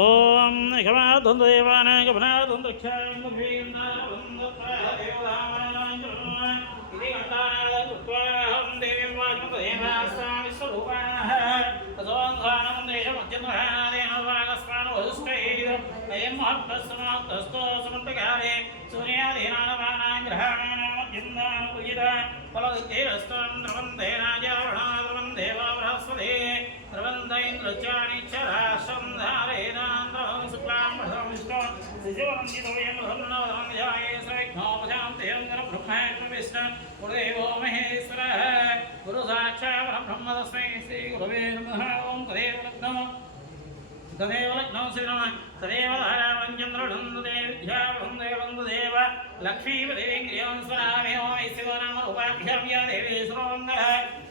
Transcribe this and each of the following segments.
ओम गमनाधुंदेवान गुरुदेवो महेश्वरः गुरु साक्षात् परब्रह्म तस्मै श्री गुरवे नमः। ओम तदेव लग्नौ श्रीराम तदेव धारावञ्चन्द्रढं विद्यावन्देव लक्ष्मीपदेवेन्द्रियं स्वरामे ओमैश्वराम रूपाभ्यां या देवी सुरोङ्गः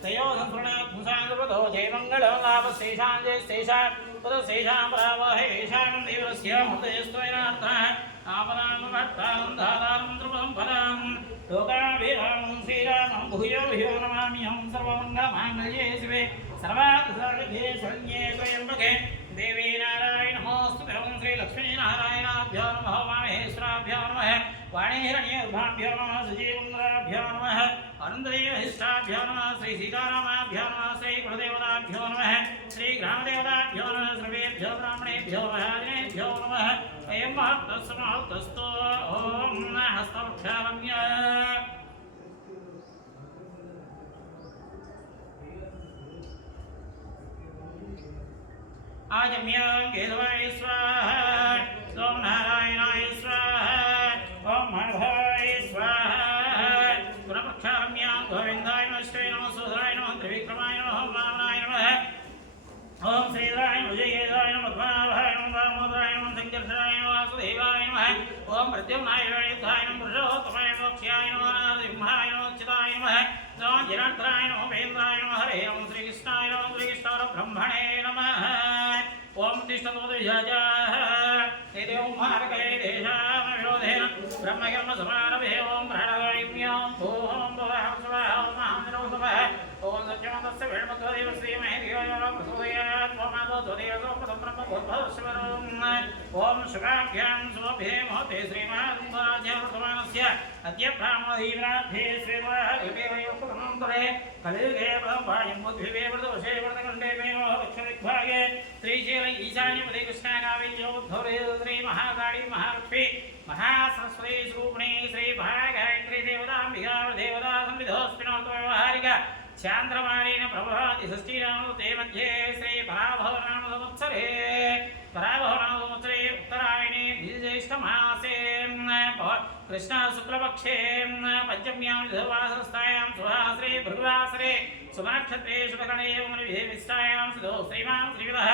तयो संस्मरणात्मसाङ्गपदो जयमङ्गलं लाभशेषां जयशेषां पदशेषां परावहे येषां देवस्य हृदयस्त्वयनार्थः आपदां धातां ध्रुवं फलं लोकाभिरामं श्रीरामं भूयो भूयो नमाम्यहं सर्वमङ्गलमाङ्गल्ये शिवे सर्वार्थसाधके शरण्ये त्र्यम्बके देवी नारायण नमोस्तुते। ओम श्री लक्ष्मी नारायणाभ्यो नमः महेश्वराभ्यो नमः वाणीहिरण्यगर्भाभ्यो नमः सजीवेन्द्राभ्यो नमः अनन्तदेवहिष्ठाभ्यो नमः श्री सीतारामाभ्यो नमः श्री कुलदेवताभ्यो नमः श्री ग्रामदेवताभ्यो नमः सर्वेभ्यो ब्राह्मणेभ्यो महाजनेभ्यो नमः अयं महत्तस्मात्तस्तो ओम हस्तवक्षारण्य आजम्यां केशवाय स्वाहा ओम नारायणाय स्वाहा ओम माधवाय स्वाहा पुनःप्रक्षाम्यां गोविन्दाय नमस्ते नमः सुधराय नमः त्रिविक्रमाय नमः वामनाय नमः ओम श्रीराय विजयेशाय नमः पद्मनाभाय नमः दामोदराय नमः संकर्षणाय नमः वासुदेवाय नमः ओम प्रद्युम्नाय गणेशाय नमः पुरुषोत्तमाय मोक्षाय नमः सिंहाय नमः चिताय नमः ओम जनार्दनाय नमः वेन्द्राय नमः हरे ओम श्रीकृष्णाय नमः श्रीकृष्णपरब्रह्मणे नमः ओम तिष्ठतो द्विजाः तेरे ओम मार्गे देशामविरोधेन ब्रह्मकर्म समारभे ओम प्रणवायम्यों ओम भवः स्वाहा ओम महामनोसवः ओम सत्यमतस्य वेणमध्वदेव श्रीमहेदेवाय प्रचोदयात् ओमादो द्वदेवो ब्रह्मभूर्भवस्वरम् ओम शुभाभ्यां शुभे महते श्रीमहाराजवर्तमानस्य अद्य ब्राह्मणदीनाभ्ये श्रीवाहदेवयोपकमन्तरे कलियुगे ब्रह्मायं बुद्धिवे वृतवशे वृतकण्डे मे दक्षिणदिग्भागे श्रीशैल ईशान्यपदे कृष्णाकाव्योद्धरे श्री महाकाली महालक्ष्मी महासरस्वती स्वरूपिणी श्री महागायत्री देवताम्बिका देवता संविधोऽस्मिनोर्तव्यवहारिक चान्द्रमाणेन प्रभवाति षष्ठीनामते मध्ये श्री पराभवनामसंवत्सरे उत्तरायणे द्विज्येष्ठमासे कृष्ण शुक्लपक्षे पंचम्यां विधवासरस्तायां सुहासरे भृगुवासरे शुभनक्षत्रे शुभगणे विधिविष्टायां सिद्धो श्रीमान् श्रीविदः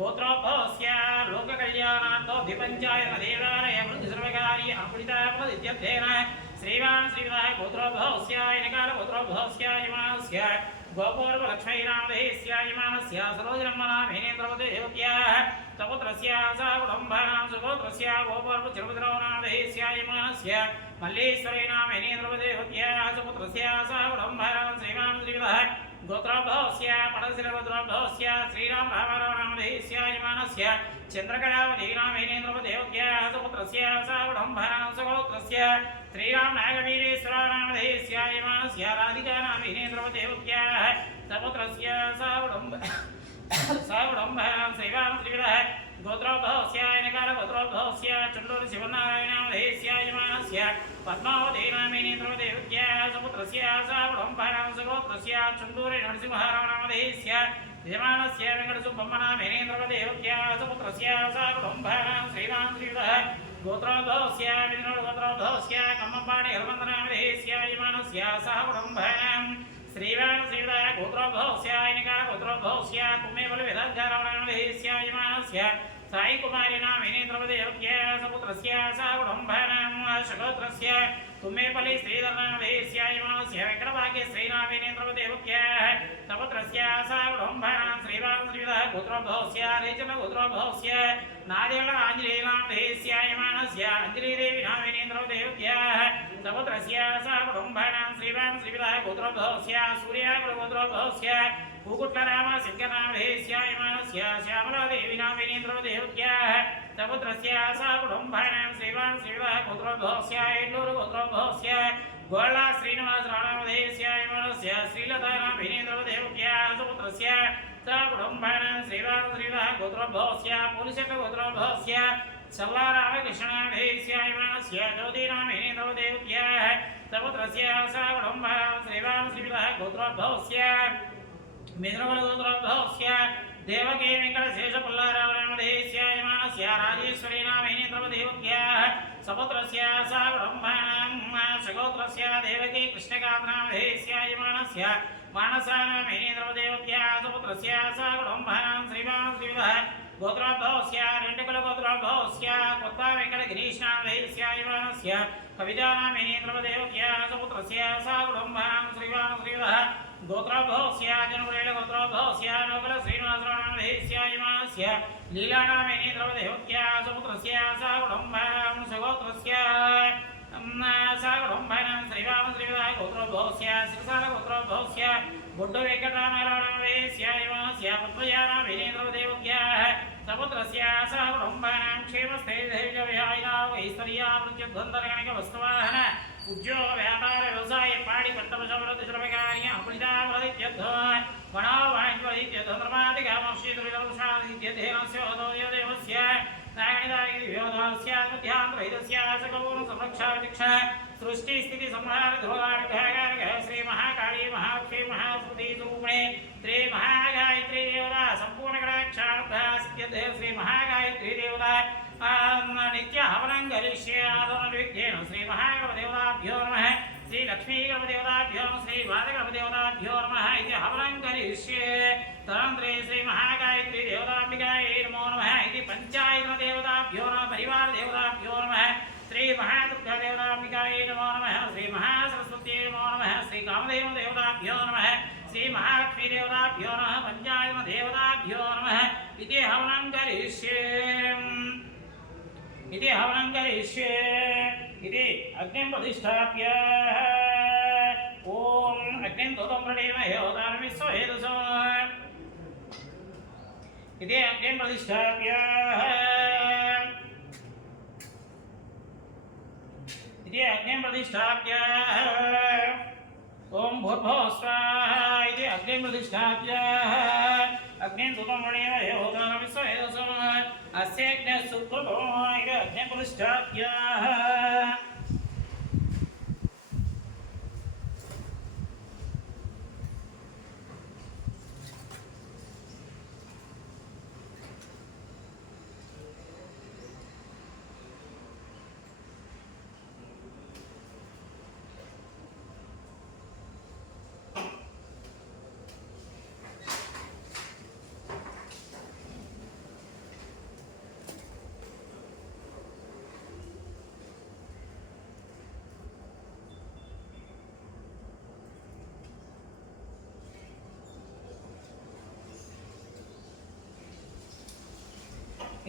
गोत्रोद्भवस्य लोककल्याणार्थो द्विपञ्चायन देवालय वृद्धिसर्वकार्य अकुलिताफलदित्यर्थेन श्रीमान् श्रीविदः गोत्रोद्भवस्य इनकार गोत्रोद्भवस्य यमानस्य गोपूर्वलक्ष्मीनामधेयस्य यमानस्य सरोजरम्मनामेनेन्द्रवदेवत्याः तपुत्रस्य साकुटुम्बानां सुगोत्रस्य गोपूर्वचिरपतिरोनामधेयस्य यमानस्य मल्लीश्वरीनामेनेन्द्रवदेवत्याः सुपुत्रस्य साकुटुम्बानां श्रीमान् श्रीविदः गोत्रोद्भवस्य पटशिरगोत्रोद्भवस्य श्रीराम रामरामनामधेयस्य यमानस्य चन्द्रकलावतीनामेनेन्द्रवदेवत्याः सुपुत्रस्य साकुटुम्बानां सुगोत्रस्य श्रीराम नागवीरेश्वरानामधेयस्य यमानस्य राधिकानामेनेन्द्रवदेवत्याः सपुत्रस्य साकुटुम्बानां श्रीराम श्रीविदः गोत्रोद्भवस्य इनकार गोत्रोद्भवस्य चण्डूर शिवनारायणामधेयस्य यमानस्य पद्मावतीनामेनेन्द्रवदेवत्याः सुपुत्रस्य साकुटुम्बानां सुगोत्रस्य चण्डूरे नरसिंहरावनामधेयस्य यमानस्य वेङ्कटसुब्रह्मण्यामेनेन्द्रवदेवत्याः सुपुत्रस्य साकुटुम्बानां श्रीराम श्रीविदः गोत्रोद्भवस्य विष्णुगोत्रोद्भवस्य कम्मपाणि हनुमन्तनामधेयस्य यमानस्य साकुटुम्बानां श्रीराम श्रीविदः गोत्रोद्भवस्य इनकार गोत्रोद्भवस्य कुम्मेबलवेदाध्यारावणामधेयस्य यमानस्य साई कुमारीनामेनेन्द्रवदेवत्याः सुपुत्रस्य साकुटुम्बानां सुगोत्रस्य तुम्मेपल्ली श्रीधरनामधेयस्य यमानस्य वेङ्कटभाग्य श्रीनामेनेन्द्रवदेवत्याः सपुत्रस्य साकुटुम्बानां श्रीराम श्रीविदः गोत्रोद्भवस्य रेचन गोत्रोद्भवस्य नादेवल आञ्जनेयनामधेयस्य यमानस्य अञ्जलीदेवीनामेनेन्द्रवदेवत्याः सपुत्रस्य साकुटुम्बानां श्रीराम श्रीविदः गोत्रोद्भवस्य सूर्याकुलगोत्रोद्भवस्य पूकुट्लराम शङ्करनामधेयस्य यमानस्य श्यामलादेवीनामेनेन्द्रवदेवत्याः सपुत्रस्य सा कुटुम्बानां श्रीवान् श्रीवः पुत्रोद्भवस्य ऐड्लूरुपुत्रोद्भवस्य गोळ्ळा श्रीनिवास राणामधेयस्य यमनस्य श्रीलतानाभिनेन्द्रदेवक्याः सुपुत्रस्य सा कुटुम्बानां श्रीवान् श्रीवः पुत्रोद्भवस्य पुलिशकपुत्रोद्भवस्य सल्लारामकृष्णामधेयस्य यमनस्य ज्योतिनाभिनेन्द्रदेवक्याः सपुत्रस्य सा कुटुम्बानां श्रीवान् श्रीवः पुत्रोद्भवस्य मित्रकुलगोत्रोद्भवस्य देवकी वेङ्कटशेषपुल्लारामदेवस्य यमानस्य राजेश्वरी नामेन्द्रदेवक्याः सपुत्रस्य सा कुटुम्बानां सगोत्रस्य देवकी कृष्णकान्तनामधेयस्य यमानस्य मानसानामेन्द्रदेवक्याः सपुत्रस्य सा कुटुम्बानां श्रीवान् श्रीवः गोत्रोद्भवस्य रेड्डकुलगोत्रोद्भवस्य कोत्ता वेङ्कटगिरीशनामधेयस्य यमानस्य कवितानामेन्द्रदेवक्याः सपुत्रस्य सा कुटुम्बानां श्रीवान् श्रीवः गोत्रोद्भवस्य जनकुलेलगोत्रोद्भवस्य लोकल श्रीनिवासरामधेयस्य यमानस्य लीलानामेन्द्रदेवक्याः सुपुत्रस्य सा कुटुम्बानां सगोत्रस्य सा कुटुम्बानां श्रीवान् श्रीवः गोत्रोद्भवस्य श्रीसालगोत्रोद्भवस्य बुड्डवेङ्कटरामरामधेयस्य यमानस्य पद्मजानामेन्द्रदेवक्याः सपुत्रस्य सा कुटुम्बानां क्षेमस्थैर्यविहायिनावैश्वर्यामृत्युध्वन्दरगणिकवस्तुवाहन उद्योग व्यापार व्यवसाय पाड़ी पट्टमशवृद्धिश्रमकार्य अपलितावृदित्यध्वन् वनोवाणिज्यधर्मादिकामर्षितृदंशादित्यधेनस्य नागणिदायिव्योधस्य मध्यान्तरहितस्य सकपूर्णसंरक्षादिक्ष सृष्टिस्थिति संहार ध्रुवदार्घाकारः श्री महाकाली महालक्ष्मी महास्मृतिस्वरूपिणे श्री महागायत्री देवता संपूर्णकटाक्षानुग्रह सिद्ध्यते श्री महागायत्री देवता नित्य हवनं करिष्ये आदमविघ्नेन श्री महागणपदेवताभ्यो नमः श्री लक्ष्मीगणपदेवताभ्यो श्री वादगणपदेवताभ्यो नमः इति हवनं करिष्ये तदनन्तरे श्री महागायत्री देवताम्बिकायै नमो नमः इति पञ्चायतनदेवताभ्यो नमः परिवारदेवताभ्यो नमः श्री महादुर्गादेवताम्बिकायै नमो नमः श्री महासरस्वत्यै नमो नमः श्री कामदेवदेवताभ्यो नमः श्री महालक्ष्मीदेवताभ्यो नमः पञ्चायतनदेवताभ्यो नमः इति हवनं करिष्ये इति हवनं करिष्ये इति अग्निं प्रतिष्ठाप्य ओम अग्निं दूतं प्रणेमहे होतारं विश्वहेतुसो इति अग्निं प्रतिष्ठाप्य इति अग्निं प्रतिष्ठाप्य ओम भूर्भुवः स्वाहा इति अग्निं प्रतिष्ठाप्य अग्निं दूतं प्रणेमहे होतारं विश्वहेतुसो अस्य अग्निः सुकृतो इति अग्निं प्रतिष्ठाप्य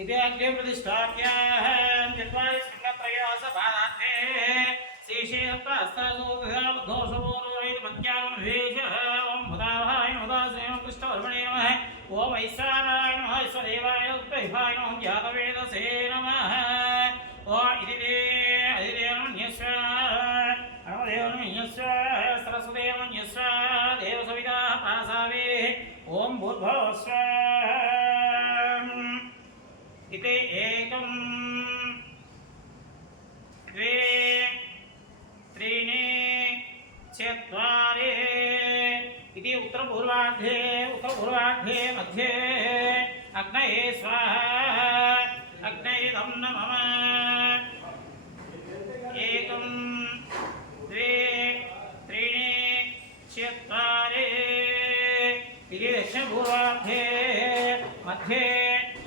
इति अग्निं प्रतिष्ठाप्य चत्वारि शृङ्गत्रयोसपादान्ते शेषत्वास्तासोदोषपूर्वैर्मत्यामभेषः ॐ भूताभाय नमः श्रीमं कृष्णवर्मणे नमः ॐ ऐश्वराय नमः ईश्वदेवाय उत्तहिभाय नमः ज्ञातवेदसे नमः ॐ इति ते अधिदेवन्यस्व अणमदेवन्यस्व सरस्वदेवन्यस्व देवसविताः प्रासावे ॐ भूर्भुवः स्वः इति एकं द्वे त्रीणि चत्वारि इति उत्तरपूर्वार्धे मध्ये अग्नये स्वाहा अग्नयेदं नमः एकं द्वे त्रीणि चत्वारि इति दक्षिणपूर्वार्धे मध्ये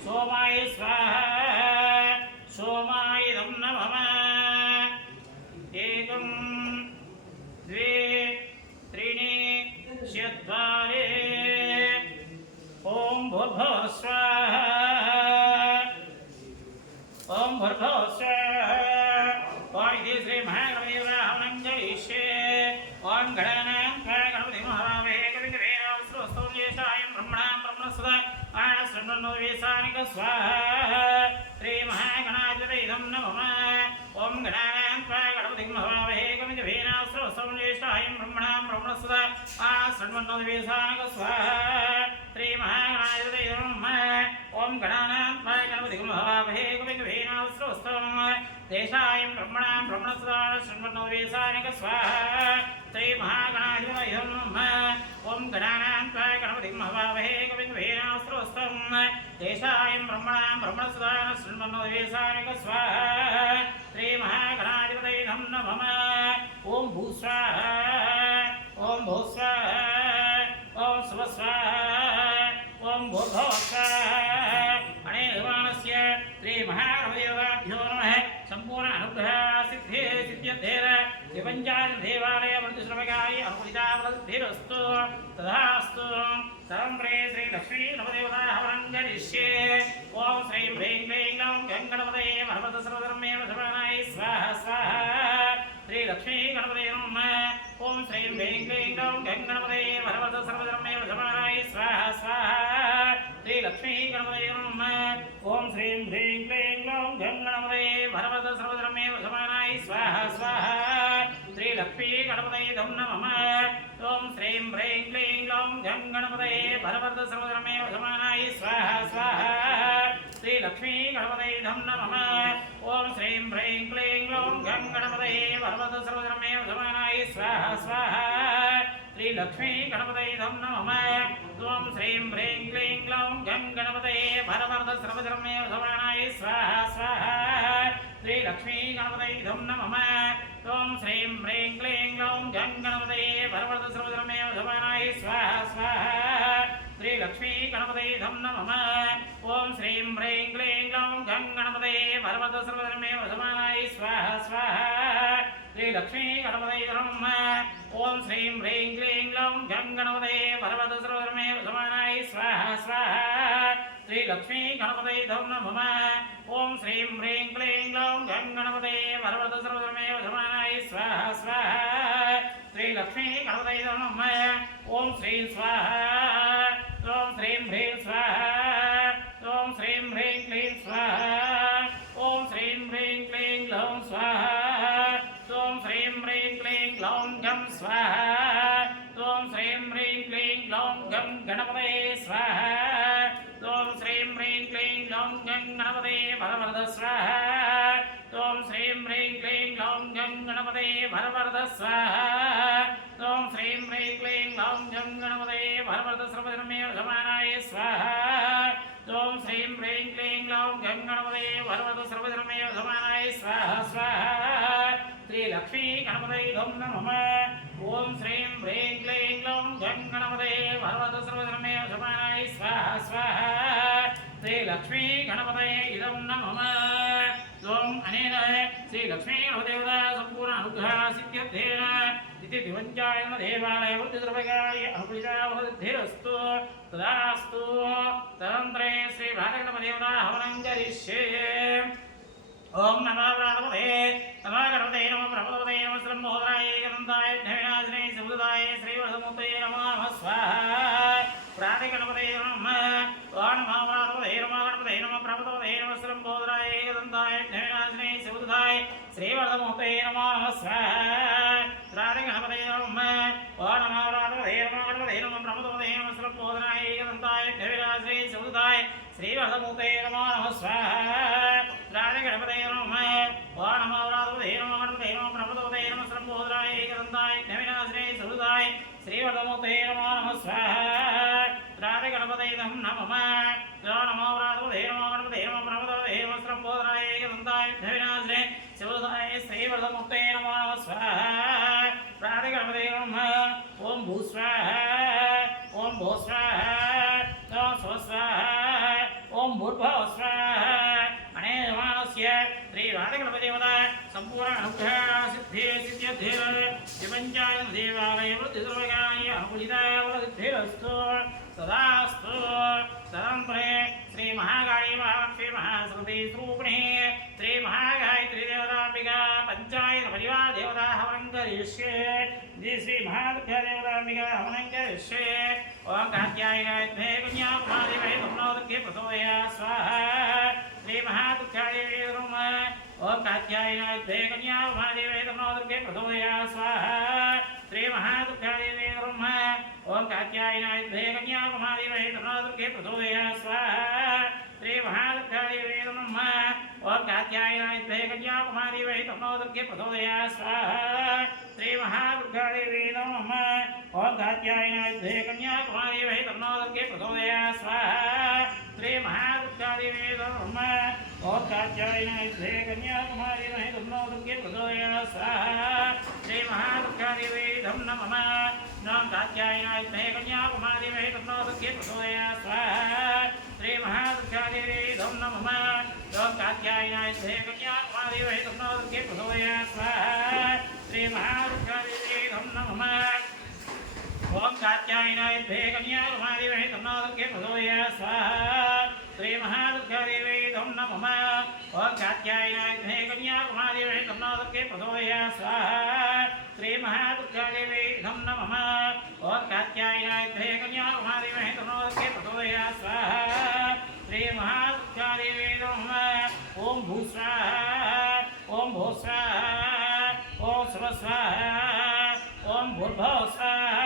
सोमाय स्वाहा सोमायदं नमः एकं द्वे त्रीणि चत्वारि ॐ भूर्भुवः स्वाहा ॐ भूर्भुवः स्वाहा ॐ इति श्रीमहागणपतिहवनं करिष्ये ॐ गणानां गणपतिं हवामहे कविं कवीनां ज्येष्ठाय ब्रह्मणां ब्रह्मणस्पदा स्वाहा श्री शृण्वन्नोदिवेशानक स्वाहा श्रीमहागणाधिपतये नमः ॐ गणानात्मने गणपतिं हवामहे कविं कवीनामस्तुस्तं तेषां ब्रह्मणां ब्रह्मणसदा शृण्वन्नोदिवेशानक स्वाहा श्रीमहागणाधिपतये नमः ॐ गणानात्मने गणपतिं हवामहे कविं कवीनामस्तुस्तं तेषां ब्रह्मणां ब्रह्मणसदा शृण्वन्नोदिवेशानक स्वाहा श्रीमहागणाधिपतये नमः ॐ भूस्वाहा ॐ भूस्वाहा ॐ सुवस्वाहा ॐ भूर्भुवस्वाहा अनेकवानस्य श्रीमहागणपतिभ्यो नमः सम्पूर्ण अनुग्रह सिद्धे सिद्ध्यर्थेन शिवञ्चादेवालय वृद्धिश्रमकाय अनुकूलितावृद्धिरस्तु तथास्तु सर्वे श्री लक्ष्मी नवदेवताः वरङ्गरिष्ये ॐ श्रीं ह्रीं क्लीं ग्लौं गङ्गणपतये भगवत सर्वधर्मे वशमानाय स्वाहा स्वाहा श्री लक्ष्मी गणपतये नमः ॐ श्रीं ह्रीं क्लीं ग्लौं गङ्गणपतये भगवत सर्वधर्मे वशमानाय स्वाहा स्वाहा श्री लक्ष्मी गणपतये नमः ॐ श्रीं ह्रीं क्लीं ग्लौं गङ्गणपतये भगवत सर्वधर्मे वशमानाय स्वाहा स्वाहा श्री लक्ष्मी गणपतये नमः ॐ श्रीं ह्रीं क्लीं ग्लौं गङ्गणपतये भगवत सर्वधर्मे वशमानाय स्वाहा स्वाहा श्री लक्ष्मी गणपतये नमः ॐ श्रीं ह्रीं क्लीं ग्लौं गङ्गणपतये भगवत सर्वधर्मे वशमानाय स्वाहा स्वाहा श्री लक्ष्मी गणपतये नमः ॐ श्रीं ह्रीं क्लीं ग्लौं गङ्गणपतये भगवत सर्वधर्मे वशमानाय स्वाहा स्वाहा श्री लक्ष्मी गणपतये नमः ॐ श्रीं ह्रीं क्लीं ग्लौं गङ्गणपतये भगवत सर्वधर्मे वशमानाय स्वाहा स्वाहा श्री लक्ष्मी गणपतये नमः ॐ श्रीं ह्रीं क्लीं ग्लौं गङ्गणपतये भगवत सर्वधर्मे वशमानाय स्वाहा स्वाहा श्री लक्ष्मी गणपतये नमः ॐ श्रीं ह्रीं क्लीं ग्लौं गङ्गणपतये भगवत सर्वधर्मे वशमानाय स्वाहा स्वाहा श्री लक्ष्मी गणपतये नमः ॐ श्रीं ह्रीं क्लीं ग्लौं गङ्गणपतये भगवत सर्वधर्मे वशमानाय स्वाहा स्वाहा श्री लक्ष्मी गणपतये नमः ॐ श्रीं स्वाहा ॐ श्रीं ह्रीं स्वाहा ॐ श्रीं ह्रीं क्लीं स्वाहा ॐ श्रीं ह्रीं क्लीं ग्लौं स्वाहा ॐ श्रीं ह्रीं क्लीं ग्लौं गं स्वाहा ॐ श्रीं ह्रीं क्लीं ग्लौं गं गणपतये स्वाहा ॐ श्रीं ह्रीं क्लीं ग्लौं गं गणपतये भगवत स्वाहा ॐ श्रीं ह्रीं क्लीं ग्लौं गं गणपतये भगवत स्वाहा ॐ श्रीं ह्रीं क्लीं ग्लौं गं गणपतये भगवत सर्वधर्मे वशमानाय स्वाहा ॐ श्रीं ह्रीं क्लीं ग्लौं गं गणपतये भगवत सर्वधर्मे वशमानाय स्वाहा स्वाहा श्री लक्ष्मी गणपतये नमः ॐ श्रीं ह्रीं क्लीं ग्लौं गं गणपतये भगवत सर्वधर्मे वशमानाय स्वाहा स्वाहा श्री लक्ष्मी गणपतये नमः ॐ अनेन श्री लक्ष्मी नवदेवता सम्पूर्ण अनुग्रह सिद्ध्यर्थेन इति दिवञ्चायन देवालय वृद्धिद्रव्यकाय अनुकूलितावृद्धिरस्तु तदास्तु तदन्तरे श्री भागवतदेवता हवनं करिष्ये ओम नमः गणपते नमः गणपते नमः प्रभवते नमः श्रम्भोदराय गन्धाय धैनाश्रे सुबुधाय श्रीवरदमूर्तये नमः स्वाहा प्राणे गणपते नमः ओम नमः गणपते नमः प्रभवते नमः श्रम्भोदराय गन्धाय धैनाश्रे सुबुधाय श्रीवरदमूर्तये नमः स्वाहा प्राणे गणपते नमः ओम नमः गणपते नमः प्रभवते नमः श्रम्भोदराय गन्धाय धैनाश्रे सुबुधाय श्रीवरदमूर्तये नमः स्वाहा प्राणे गणपते नमः ओम नमः गणपते नमः प्रभवते नमः श्रम्भोदराय गन्धाय धैनाश्रे सुबुधाय श्रीवरदमूर्तये नमः स्वाहा प्राणे गणपते नमः ओम नमः गणपते नमः प्रभवते नमः श्रम्भोदराय गन्धाय धैनाश्रे सुबुधाय श्रीवरदमूर्तये नमः स्वाहा प्राणे गणपते नमः ओम भूस्वाहा ओम भूस्वाहा ओम स्वस्वाहा ओम भूर्भुवस्वाहा अनेकवानस्य श्री भागवतदेवता सम्पूर्ण अनुग्रह सिद्धे सिद्ध्यर्थेन शिवञ्चायन देवालय वृद्धिद्रव्यकाय अनुकूलितावृद्धिरस्तु सदास्तु तदन्तरे श्री महाकाली महालक्ष्मी महासरस्वती स्वरूपिणी श्री महागायत्री देवताम्बिका पंचायत परिवार देवता हवनं करिष्ये श्री महादुर्गा देवताम्बिका हवनं करिष्ये ओम कात्यायनाय कन्याकुमारी दुर्गे प्रचोदयात् स्वाहा श्री महादुर्गा देवी नमः ओम कात्यायनाय कन्याकुमारी दुर्गे प्रचोदयात् स्वाहा श्री महादुर्गा देवी नमः ओम कात्यायनाय विद्महे कन्याकुमारीमहे तन्नो दुर्गे प्रचोदयात् स्वाहा श्री महादुर्गादेवी नमः ओम कात्यायनाय विद्महे कन्याकुमारीमहे तन्नो दुर्गे प्रचोदयात् स्वाहा श्री महादुर्गादेवी नमः ओम कात्यायनाय विद्महे कन्याकुमारीमहे तन्नो दुर्गे प्रचोदयात् स्वाहा श्री महादुर्गादेवी नमः ओम कात्यायनाय विद्महे कन्याकुमारीमहे तन्नो दुर्गे प्रचोदयात् स्वाहा श्री महादुर्गादेवी नमः ओम कात्यायनाय विद्महे कन्याकुमारीमहे तन्नो दुर्गे प्रचोदयात् स्वाहा श्री महादुर्गादेवी नमः ओम कात्यायनाय विद्महे कन्याकुमारीमहे तन्नो दुर्गे प्रचोदयात् स्वाहा श्री महादुर्गादेवी नमः ओम कात्यायनाय विद्महे कन्याकुमारीमहे तन्नो दुर्गे प्रचोदयात् स्वाहा श्री महादुर्गादेवी नमः ओम कात्यायनाय विद्महे कन्याकुमारीमहे तन्नो दुर्गे प्रचोदयात् स्वाहा श्री महादुर्गादेवी नमः ओम कात्यायनाय विद्महे कन्याकुमारीमहे तन्नो दुर्गे प्रचोदयात् स्वाहा श्री महादुर्गादेवी नमः ओम भूस्वाहा ओम भूस्वाहा ओम स्वस्वाहा ओम भूर्भुवस्वाहा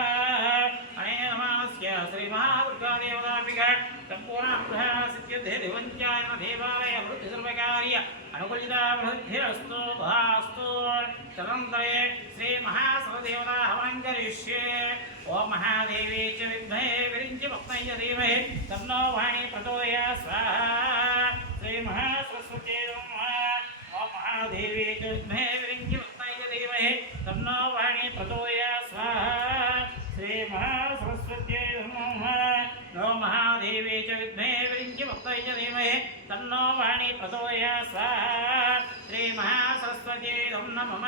अनेनमानस्य श्री महादुर्गादेवताम्बिका संपूर्णानुग्रहसिद्ध्यर्थे दिवञ्चायन देवालय वृद्धि सर्वकार्य अनुकूलिता वृद्धिरस्तु भास्तु तदन्तरे श्री महासरदेवता हवनं करिष्ये ओम महादेवी च विद्महे विरिञ्चभक्तै च धीमहि तन्नो वाणी प्रचोदयात् स्वाहा श्री महासरस्वत्यै नमः ओम महादेवी च विद्महे विरिञ्चभक्तै च धीमहि तन्नो वाणी प्रचोदयात् स्वाहा श्री महासरस्वत्यै नमः ओम महादेवी च विद्महे विरिञ्चभक्तै च धीमहि तन्नो वाणी प्रचोदयात् स्वाहा श्री महासरस्वत्यै नमः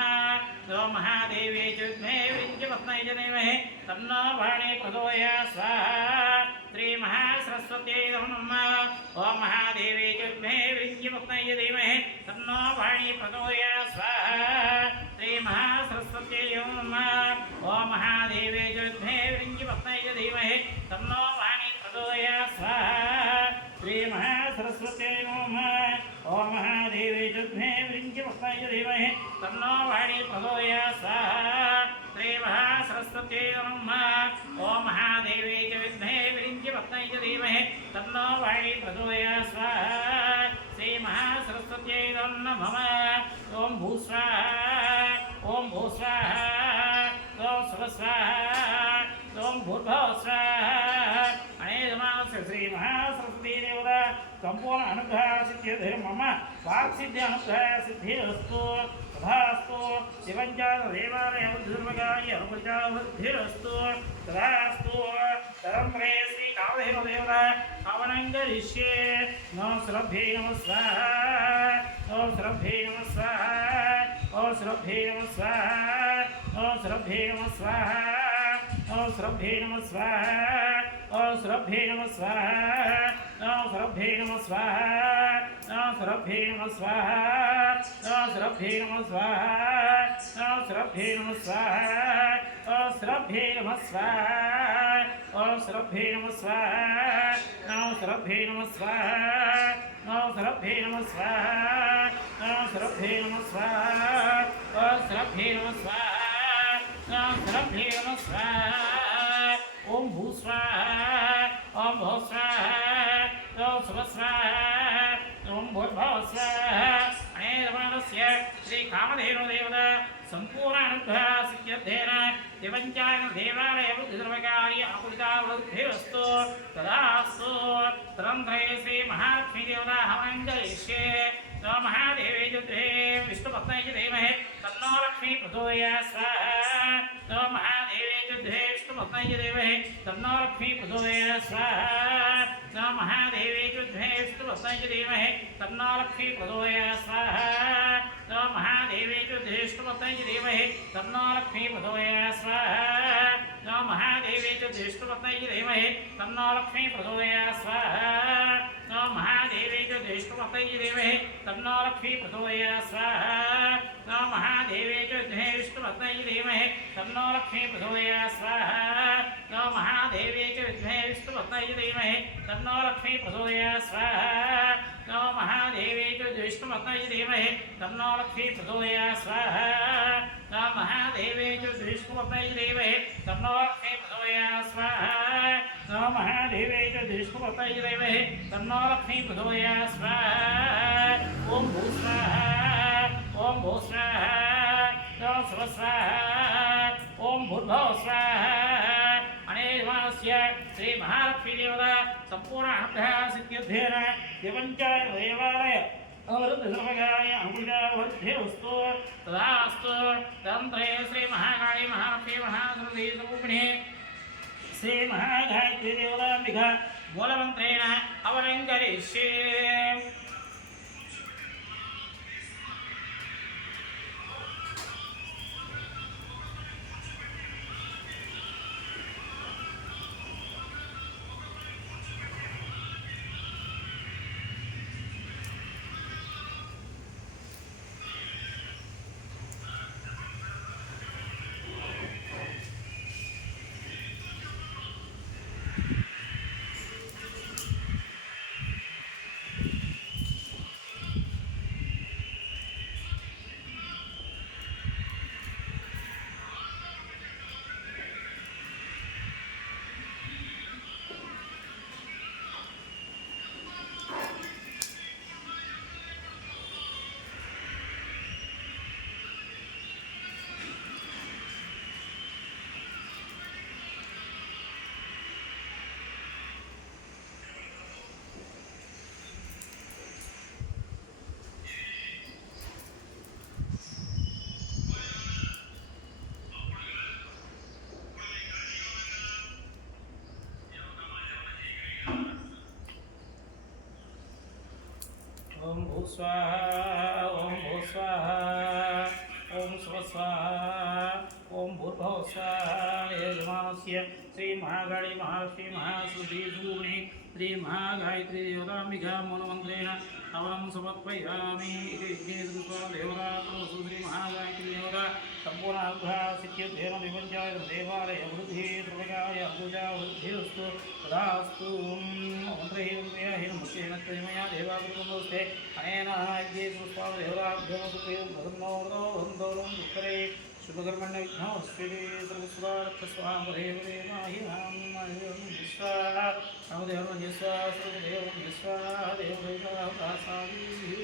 ओम महादेवी च विद्महे विरिञ्चभक्तै च धीमहि तन्नो वाणी प्रचोदयात् स्वाहा श्री महासरस्वत्यै नमः ओम महादेवी च विद्महे विरिञ्चभक्तै च धीमहि तन्नो वाणी प्रचोदयात् स्वाहा श्री महासरस्वत्यै नमः ओम महादेवी च विद्महे विरिञ्चभक्तै च धीमहि तन्नो वाणी प्रचोदयात् स्वाहा श्री महासरस्वत्यै नमः ओम महादेवी च विद्महे विरिञ्चभक्तै च धीमहि तन्नो वाणी प्रचोदयात् स्वाहा श्री महासरस्वत्यै नमः ओम महादेवी च विद्महे विरिञ्चभक्तै च धीमहि तन्नो वाणी प्रचोदयात् स्वाहा श्री महासरस्वत्यै नमः ओम भूस्वाहा ओम भूस्वाहा ओम स्वस्वाहा ओम भूर्भुवस्वाहा अनेनमानस्य श्री महासरस्वती देवता संपूर्ण अनुग्रह सिद्ध्यर्थे मम वाक्सिद्ध्य अनुग्रह सिद्धिरस्तु तथास्तु शिवञ्चान देवालय वृद्धिर्वकार्य अनुकूलिता वृद्धिरस्तु तथास्तु तदन्तरे श्री कामधेनु देवता हवनं करिष्ये नमः श्रद्धे नमः स्वाहा ओम श्रद्धे नमः स्वाहा ओम श्रद्धे नमः स्वाहा ओम श्रद्धे नमः स्वाहा ओम श्रद्धे नमः स्वाहा ओम श्रद्धे नमः स्वाहा ओम श्रद्धे नमः स्वाहा ओम श्रद्धे नमः स्वाहा ओम श्रद्धे नमः स्वाहा ओम श्रद्धे नमः स्वाहा ओम श्रद्धे नमः स्वाहा ओम श्रद्धे नमः स्वाहा ओम श्रद्धे नमः स्वाहा ओम श्रद्धे नमः स्वाहा ओम श्रद्धे नमः स्वाहा ओम श्रद्धे नमः स्वाहा ओम श्रद्धे नमः स्वाहा ओम भूस्वाहा ओम भुवस्वाहा ओम स्वस्वाहा ओम भूर्भुवस्वाहा अनेनमानस्य श्री कामधेनु देवता संपूर्ण अनुग्रह सिद्ध्यर्थेन दिवञ्चायन देवालय वृद्धि सर्वकार्य अनुकूलिता वृद्धिरस्तु तदास्तु तदन्तरे श्री महालक्ष्मी देवता हवनं करिष्ये ओम महादेवी च विष्णुभक्तै च धीमहि तन्नो लक्ष्मी प्रचोदयात् स्वाहा ओम महादेवी च विष्णुभक्तै च धीमहि तन्नो लक्ष्मी प्रचोदयात् स्वाहा ओम महादेवी च विष्णुभक्तै च धीमहि तन्नो लक्ष्मी प्रचोदयात् स्वाहा ओम महादेवी च विष्णुभक्तै च धीमहि तन्नो लक्ष्मी प्रचोदयात् स्वाहा ओम महादेवी च विष्णुभक्तै च धीमहि तन्नो लक्ष्मी प्रचोदयात् स्वाहा ओम महादेवी च विष्णुभक्तै च धीमहि तन्नो लक्ष्मी प्रचोदयात् स्वाहा ओम महादेवी च विष्णुभक्तै च धीमहि तन्नो लक्ष्मी प्रचोदयात् स्वाहा ओम महादेवी च विष्णुभक्तै च धीमहि तन्नो लक्ष्मी प्रचोदयात् स्वाहा ओम महादेवी च विष्णुभक्तै च धीमहि तन्नो लक्ष्मी प्रचोदयात् स्वाहा ओम महादेवी च विष्णुभक्तै च धीमहि तन्नो लक्ष्मी प्रचोदयात् स्वाहा नमो महादेवे च दृष्टुपतये देवे तन्नो लक्ष्मी प्रचोदयात् स्वाहा ॐ भू स्वाहा ॐ भू स्वाहा ॐ शिव स्वाहा ॐ भूर्भुवः स्वाहा अनेकमानस्य श्री महालक्ष्मी देवता संपूर्ण अनुग्रह सिद्ध्यर्थेन देवञ्चाय देवालय अवरुद्धसर्वगाय अंकुशावृद्धिरस्तु तदास्तु तन्त्रे श्री महाकाली महालक्ष्मी महासरस्वती स्वरूपिणी श्री महागायत्री देवताम्बिका मूलमन्त्रेण अवलङ्करिष्ये ओम भू स्वाहा ओम भू स्वाहा ओम स्व स्वाहा ओम भूर्भुवः स्वाहा यजमानस्य श्री महाकाली महालक्ष्मी महासरस्वती स्वरूपिणी श्री महागायत्री देवताम्बिका मूलमन्त्रेण हवनं समर्पयामि इति देवता श्री महागायत्री देवता संपूर्णानुग्रह सिद्ध्यर्थेन विभञ्चाय देवालय वृद्धिः सर्वगाय पूजा वृद्धिरस्तु तदास्तु मंत्रहेन मुख्येन तन्मया देवाकृतमस्ते अनेन आद्ये सुस्वाम देवताभ्यो सुखं दुःखरे शुभकर्मण्य विघ्नोऽस्ति सर्वस्वार्थस्वामदेवरे माहिनां विश्वाः नमोदेवं यस्वा सर्वदेवं यस्वा देवदैवतासादिः